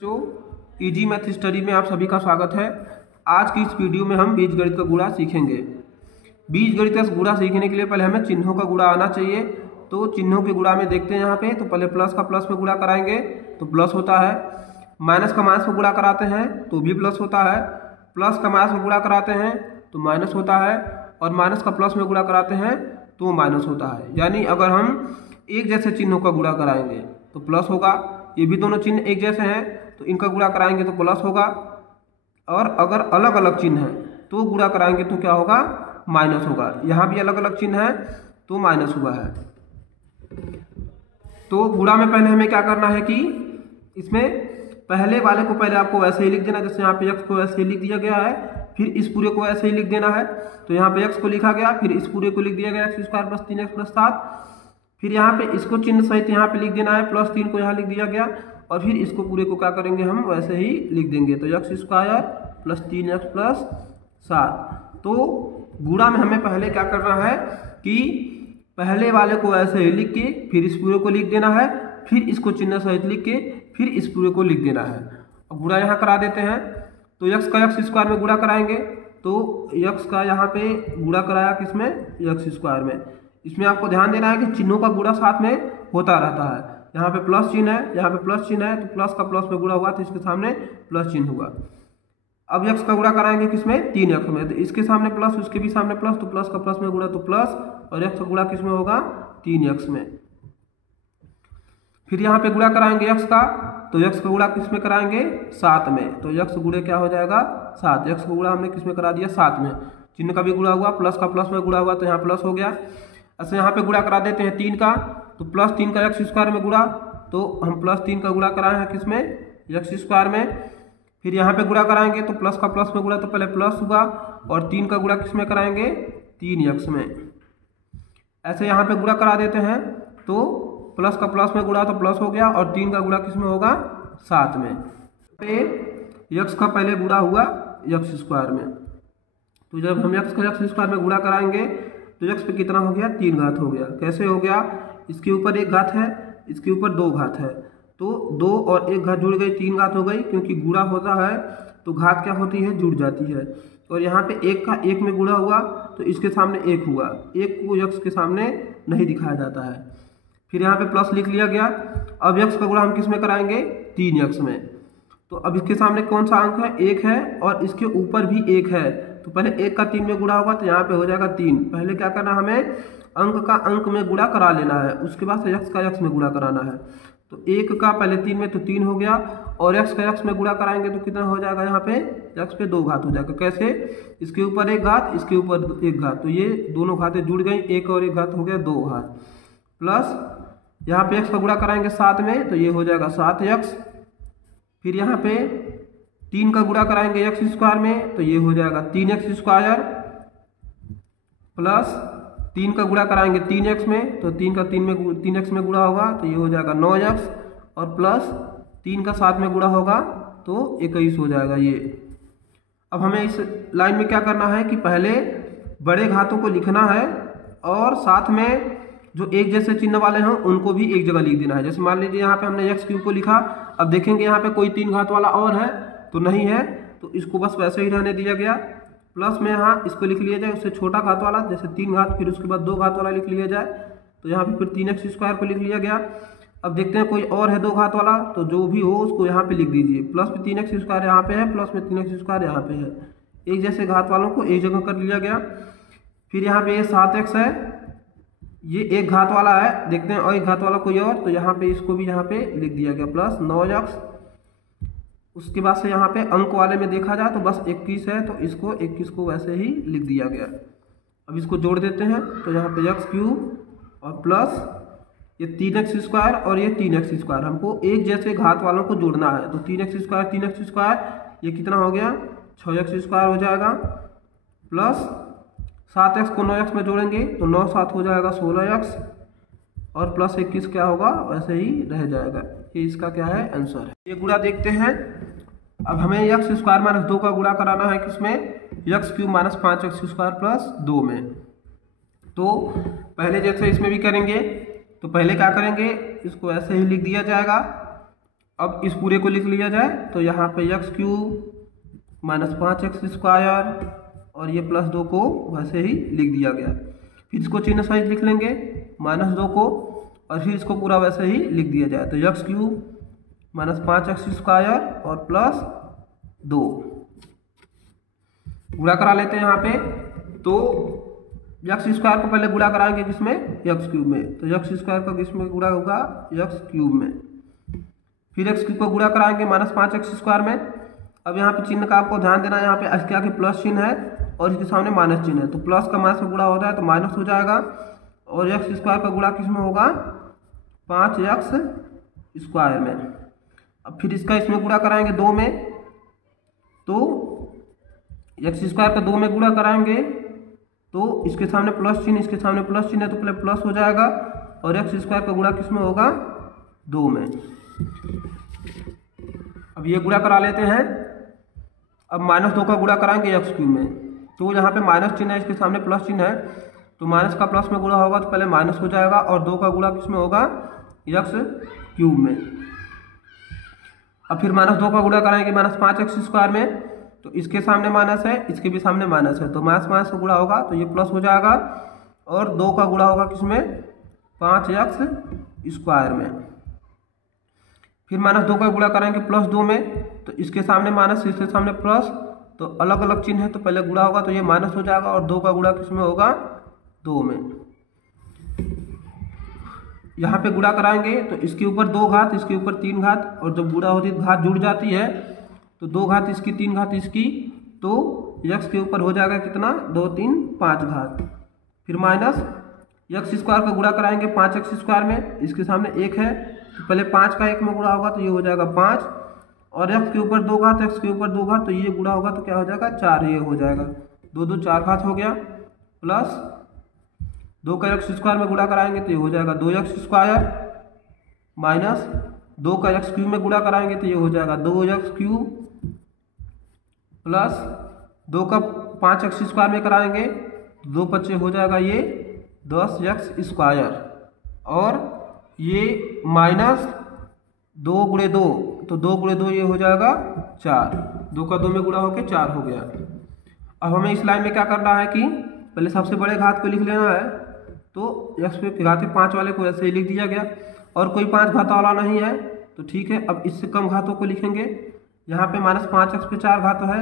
जो easy math study में आप सभी का स्वागत है। आज की इस वीडियो में हम बीजगणित का गुणा सीखेंगे। बीजगणित का गुणा सीखने के लिए पहले हमें चिन्हों का गुणा आना चाहिए। तो चिन्हों के गुणा में देखते हैं यहाँ पे, तो पहले प्लस का प्लस में गुणा कराएंगे तो प्लस होता है। माइनस का माइनस में गुणा कराते हैं तो भी प्लस होता है। प्लस का माइनस में गुणा कराते हैं तो माइनस होता है, और माइनस का प्लस में गुणा कराते हैं तो माइनस होता है। यानी अगर हम एक जैसे चिन्हों का गुणा कराएंगे तो प्लस होगा। ये भी दोनों चिन्ह एक जैसे हैं तो इनका गुणा कराएंगे तो प्लस होगा, और अगर अलग अलग चिन्ह है तो गुणा कराएंगे तो क्या होगा, माइनस होगा। यहाँ भी अलग अलग चिन्ह है तो माइनस हुआ है। तो गुणा में पहले हमें क्या करना है कि इसमें पहले वाले को पहले आपको वैसे ही लिख देना, जैसे यहाँ पे x को ऐसे ही लिख दिया गया है, फिर इस पूरे को ऐसे ही लिख देना है। तो यहाँ पे x को लिखा गया, फिर इस पूरे को लिख दिया गया x² + 3x + 7। फिर यहाँ पे इसको चिन्ह सहित यहाँ पे लिख देना है, +3 को यहाँ लिख दिया गया, और फिर इसको पूरे को क्या करेंगे, हम वैसे ही लिख देंगे। तो x² + 3x + 7। तो गुणा में हमें पहले क्या करना है कि पहले वाले को ऐसे ही लिख के फिर इस पूरे को लिख देना है, फिर इसको चिन्ह सहित लिख के फिर इस पूरे को लिख देना है। और गुणा यहाँ करा देते हैं। तो x का x² में गुणा कराएंगे तो x का यहाँ पे गुणा कराया किसमें, x² में। इसमें आपको ध्यान देना है कि चिन्हों का गुणा साथ में होता रहता है। यहाँ पे प्लस चिन्ह है, यहाँ पे प्लस चिन्ह है, तो प्लस का प्लस में गुणा हुआ तो इसके सामने प्लस चिन्ह हुआ। अब x का गुणा कराएंगे किसमें, 3x में, तो इसके सामने प्लस, उसके भी सामने प्लस, तो प्लस का प्लस में गुणा तो प्लस, और x का गुणा किसमें होगा, 3x में। फिर यहाँ पे गुणा कराएंगे x का, तो x का गुणा किसमें कराएंगे, 7 में। तो x गुणे क्या हो जाएगा, 7। x का गुणा हमने किसमें करा दिया, 7 में। चिन्ह का भी गुणा हुआ, प्लस का प्लस में गुणा हुआ तो यहाँ प्लस हो गया। अच्छा यहाँ पे गुणा करा देते हैं 3 का, तो +3 का x² में गुणा, तो हम +3 का गुणा कराए हैं किसमें, x² में। फिर यहाँ पे गुणा कराएंगे तो प्लस का प्लस में गुणा तो पहले प्लस हुआ, और 3 का गुणा किसमें कराएंगे, 3x में। ऐसे यहाँ पे गुणा करा देते हैं तो प्लस का प्लस में गुणा तो प्लस हो गया, और 3 का गुणा किसमें होगा, 7 में। पे x का पहले गुणा हुआ x² में। तो जब हम x का x² में गुणा कराएंगे तो x पे कितना हो गया, 3 घात हो गया। कैसे हो गया, इसके ऊपर 1 घात है, इसके ऊपर 2 घात है, तो 2 और 1 घात जुड़ गई, 3 घात हो गई। क्योंकि गुणा होता है तो घात क्या होती है, जुड़ जाती है। और यहाँ पे 1 का 1 में गुणा हुआ तो इसके सामने 1 हुआ, 1 को x के सामने नहीं दिखाया जाता है। फिर यहाँ पे प्लस लिख लिया गया। अब x का गुणा हम किस में कराएंगे, 3x में। तो अब इसके सामने कौन सा अंक है, 1 है, और इसके ऊपर भी 1 है। तो पहले 1 का 3 में गुणा होगा तो यहाँ पे हो जाएगा 3। पहले क्या करना, हमें अंक का अंक में गुणा करा लेना है, उसके बाद से x का x में गुणा कराना है। तो 1 का पहले 3 में तो 3 हो गया, और x का x में गुणा कराएंगे तो कितना हो जाएगा, यहाँ पे x पे 2 घात हो जाएगा। कैसे, इसके ऊपर 1 घात, इसके ऊपर 1 घात, तो ये दोनों घातें जुड़ गई, 1 और 1 घात हो गया 2 घात। प्लस यहाँ पे x का गुणा कराएंगे 7 में तो ये हो जाएगा 7x। फिर यहाँ पे 3 का गुणा कराएंगे x² में तो ये हो जाएगा 3x², प्लस 3 का गुणा कराएंगे 3x में, तो 3 का 3x में गुणा होगा तो ये हो जाएगा 9x, और प्लस 3 का 7 में गुणा होगा तो 21 हो जाएगा ये। अब हमें इस लाइन में क्या करना है कि पहले बड़े घातों को लिखना है, और साथ में जो एक जैसे चिन्ह वाले हैं उनको भी एक जगह लिख देना है। जैसे मान लीजिए यहाँ पे हमने x³ को लिखा, अब देखेंगे यहाँ पे कोई 3 घात वाला और है तो नहीं है, तो इसको बस वैसे ही रहने दिया गया। प्लस में यहाँ इसको लिख लिया जाए, उससे छोटा घात वाला, जैसे 3 घात, फिर उसके बाद 2 घात वाला लिख लिया जाए, तो यहाँ पे फिर 3x² को लिख लिया गया। अब देखते हैं कोई और है 2 घात वाला, तो जो भी हो उसको यहाँ पे लिख दीजिए। प्लस में 3x² यहाँ पे है, प्लस में 3x² यहाँ पे है, एक जैसे घात वालों को एक जगह कर लिया गया। फिर यहाँ पे ये 7x है, ये 1 घात वाला है, देखते हैं और 1 घात वाला कोई और, तो यहाँ पे इसको भी यहाँ पे लिख दिया गया, प्लस 9x। उसके बाद से यहाँ पे अंक वाले में देखा जाए तो बस 21 है, तो इसको 21 को वैसे ही लिख दिया गया। अब इसको जोड़ देते हैं, तो यहाँ पे x³ और प्लस ये 3x² और ये 3x², हमको एक जैसे घात वालों को जोड़ना है। तो 3x² ये कितना हो गया, 6x² हो जाएगा, प्लस 7x को 9x में जोड़ेंगे तो 9 7 हो जाएगा 16x, और प्लस 21 क्या होगा, वैसे ही रह जाएगा। ये इसका क्या है, आंसर है। ये गुणा देखते हैं। अब हमें x² - 2 का गुणा कराना है किसमें, x³ - 5x² + 2 में। तो पहले जैसे इसमें भी करेंगे, तो पहले क्या करेंगे, इसको ऐसे ही लिख दिया जाएगा, अब इस पूरे को लिख लिया जाए तो यहाँ पे x cube minus 5x square और ये प्लस 2 को वैसे ही लिख दिया गया। फिर इसको चिन्ह सहित लिख लेंगे माइनस 2 को और फिर इसको पूरा वैसे ही लिख दिया जाए तो x cube minus 5x square और प्लस 2 गुणा करा लेते हैं यहाँ पे। तो एक्स स्क्वायर को पहले गुणा कराएंगे किसमें, एक्स क्यूब में, तो एक्स स्क्वायर का किसमें गुणा होगा, एक्स क्यूब में। फिर एक्स क्यूब को गुणा कराएंगे माइनस 5x स्क्वायर में। अब यहाँ पे चिन्ह का आपको ध्यान देना है, यहाँ पे इसके आगे प्लस चिन्ह है और इसके सामने माइनस चिन्ह है, तो प्लस का माइनस में गुणा होता है तो माइनस हो जाएगा और एक्स स्क्वायर का गुणा किसमें होगा, 5x स्क्वायर में। अब फिर इसका इसमें गुणा कराएंगे 2 में, तो एक्स स्क्वायर का 2 में गुणा कराएंगे तो इसके सामने प्लस चिन्ह, इसके सामने प्लस चिन्ह है तो पहले प्लस हो जाएगा और एक्स स्क्वायर का गुणा किसमें होगा, 2 में। अब ये गुणा करा लेते हैं। अब माइनस 2 का गुणा कराएंगे एक्स क्यूब में, तो यहाँ पे माइनस चिन्ह है, इसके सामने प्लस चिन्ह है तो माइनस का प्लस में गुणा होगा तो पहले माइनस हो जाएगा और 2 का गुणा किसमें होगा, एक्स क्यूब में। अब फिर माइनस 2 का गुणा कराएंगे माइनस 5x स्क्वायर में, तो इसके सामने माइनस है, इसके भी सामने माइनस है, तो माइनस माइनस का गुणा होगा तो ये प्लस हो जाएगा और 2 का गुणा होगा किसमें, 5x स्क्वायर में। फिर माइनस 2 का गुणा करेंगे प्लस 2 में, तो इसके सामने माइनस, इसके सामने प्लस, तो अलग अलग चिन्ह है तो पहले गुणा होगा तो ये माइनस हो जाएगा और 2 का गुणा किसमें होगा, 2 में। यहाँ पे गुणा कराएंगे तो इसके ऊपर 2 घात, इसके ऊपर 3 घात, और जब गुणा होती है घात जुड़ जाती है तो 2 घात इसकी 3 घात इसकी, तो x के ऊपर हो जाएगा कितना, 2 3 5 घात। फिर माइनस एक्स स्क्वायर का गुणा कराएंगे 5x स्क्वायर में, इसके सामने 1 है तो पहले 5 का 1 में गुणा होगा तो ये हो जाएगा 5 और x के ऊपर 2 घात, x के ऊपर 2 घात, तो ये गुणा होगा तो क्या हो जाएगा, 4, ये हो जाएगा 2 2 4 घात हो गया, प्लस 2 का एक्स स्क्वायर में गुणा कराएंगे तो ये हो जाएगा 2x स्क्वायर, माइनस 2 का एक्स क्यूब में गुणा कराएंगे तो ये हो जाएगा 2x क्यूब, प्लस 2 का 5x स्क्वायर में कराएंगे 2 बच्चे हो जाएगा ये 10x स्क्वायर, और ये माइनस 2 गुणे 2, तो 2 गुणे 2 ये हो जाएगा 4, 2 का 2 में गुणा होकर 4 हो गया। अब हमें इस लाइन में क्या करना है कि पहले सबसे बड़े घात को लिख लेना है, तो एक्स पे घात 5 वाले को ऐसे ही लिख दिया गया, और कोई 5 घात वाला नहीं है तो ठीक है। अब इससे कम घातों को लिखेंगे, यहाँ पे माइनस 5x पे 4 घात है,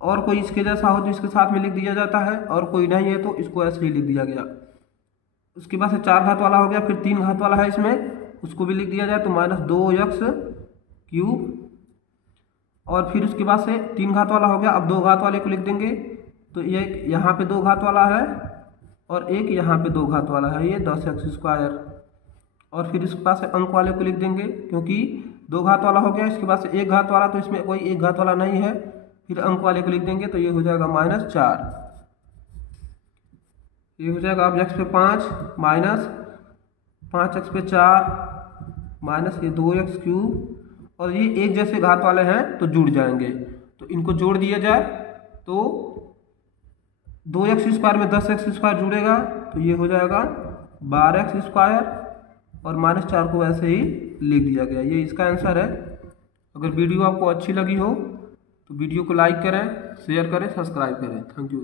और कोई इसके जैसा हो तो इसके साथ में लिख दिया जाता है, और कोई नहीं है तो इसको ऐसे ही लिख दिया गया। उसके बाद से 4 घात वाला हो गया, फिर 3 घात वाला है इसमें, उसको भी लिख दिया जाए तो माइनस 2x क्यूब, और फिर उसके बाद से 3 घात वाला हो गया। अब 2 घात वाले को लिख देंगे, तो ये यहाँ पे 2 घात वाला है और एक यहाँ पे 2 घात वाला है, ये 10x स्क्वायर, और फिर इसके पास अंक वाले को लिख देंगे क्योंकि 2 घात वाला हो गया, इसके बाद से 1 घात वाला, तो इसमें कोई 1 घात वाला नहीं है, फिर अंक वाले को लिख देंगे तो ये हो जाएगा -4, ये हो जाएगा। अब x पे 5 माइनस 5x पे 4 माइनस ये 2x क्यूब, और ये एक जैसे घात वाले हैं तो जुड़ जाएंगे, तो इनको जोड़ दिया जाए तो 2x स्क्वायर में 10x स्क्वायर जुड़ेगा तो ये हो जाएगा 12x स्क्वायर, और -4 को वैसे ही लिख दिया गया। ये इसका आंसर है। अगर वीडियो आपको अच्छी लगी हो तो वीडियो को लाइक करें, शेयर करें, सब्सक्राइब करें। Thank you.